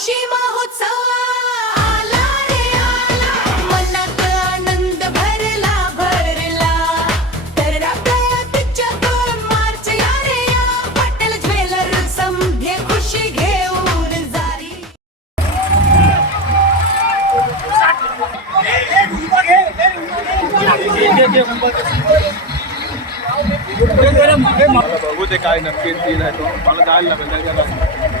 खुशी महोत्सव आला रे आला, मनात आनंद भरला भरला, तर आपल्या तिच्या मार्च या रे या, पटेल ज्वेलर्स समधे खुशी घेऊन जारी. बघू ते काय नक्की सीन आहे तो मला जायला लागेल.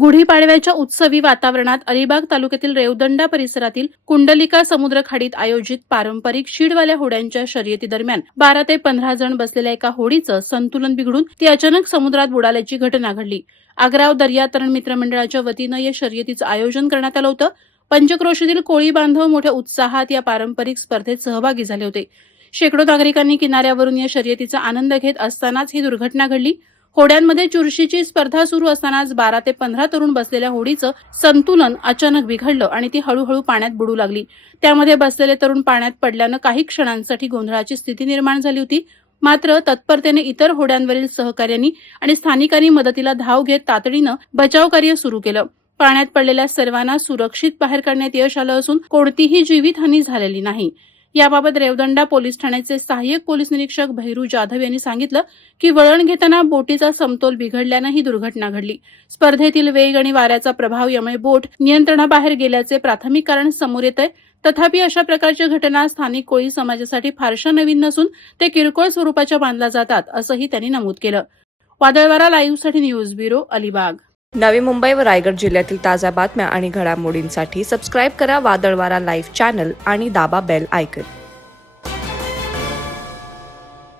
गुढीपाडव्याच्या उत्सवी वातावरणात अलिबाग तालुक्यातील रेवदंडा परिसरातील कुंडलिका समुद्र खाडीत आयोजित पारंपरिक शीडवाल्या होड्यांच्या शर्यतीदरम्यान 12 ते 15 जण बसलेल्या एका होडीचं संतुलन बिघडून ती अचानक समुद्रात बुडाल्याची घटना घडली. आग्राव दर्या तरण मित्र मंडळाच्या वतीनं या शर्यतीचं आयोजन करण्यात आलं होतं. पंचक्रोशीतील कोळी बांधव मोठ्या उत्साहात या पारंपरिक स्पर्धेत सहभागी झाले होते. शेकडो नागरिकांनी किनाऱ्यावरून या शर्यतीचा आनंद घेत असतानाच ही दुर्घटना घडली. होड्यांमध्ये चुरशीची स्पर्धा सुरू असतानाच 12 ते 15 तरुण बसलेल्या होडीचं संतुलन अचानक बिघडलं आणि ती हळूहळू पाण्यात बुडू लागली. त्यामध्ये बसलेले तरुण पाण्यात पडल्यानं काही क्षणांसाठी गोंधळाची स्थिती निर्माण झाली होती. मात्र तत्परतेने इतर होड्यांवरील सहकाऱ्यांनी आणि स्थानिकांनी मदतीला धाव घेत तातडीनं बचाव कार्य सुरू केलं. पाण्यात पडलेल्या सर्वांना सुरक्षित बाहेर काढण्यात यश आलं असून कोणतीही जीवितहानी झालेली नाही. याबाबत रेवदंडा पोलीस ठाण्याचे सहाय्यक पोलीस निरीक्षक भैरू जाधव यांनी सांगितलं की वळण घेताना बोटीचा समतोल बिघडल्यानं ही दुर्घटना घडली. स्पर्धेतील वेग आणि वाऱ्याचा प्रभाव यामुळे बोट नियंत्रणाबाहेर गेल्याचे प्राथमिक कारण समोर येत आहे. तथापि अशा प्रकारच्या घटना स्थानिक कोळी समाजासाठी फारशा नवीन नसून ते किरकोळ स्वरूपाच्या मानल्या जातात असंही त्यांनी नमूद केलं. वादळवारा लाईव्हसाठी न्यूज ब्युरो अलिबाग. नवी मुंबई व रायगड जिल्ह्यातील ताज्या बातम्या आणि घडामोडींसाठी सबस्क्राईब करा वादळवारा लाईव्ह चॅनल आणि दाबा बेल आयकॉन.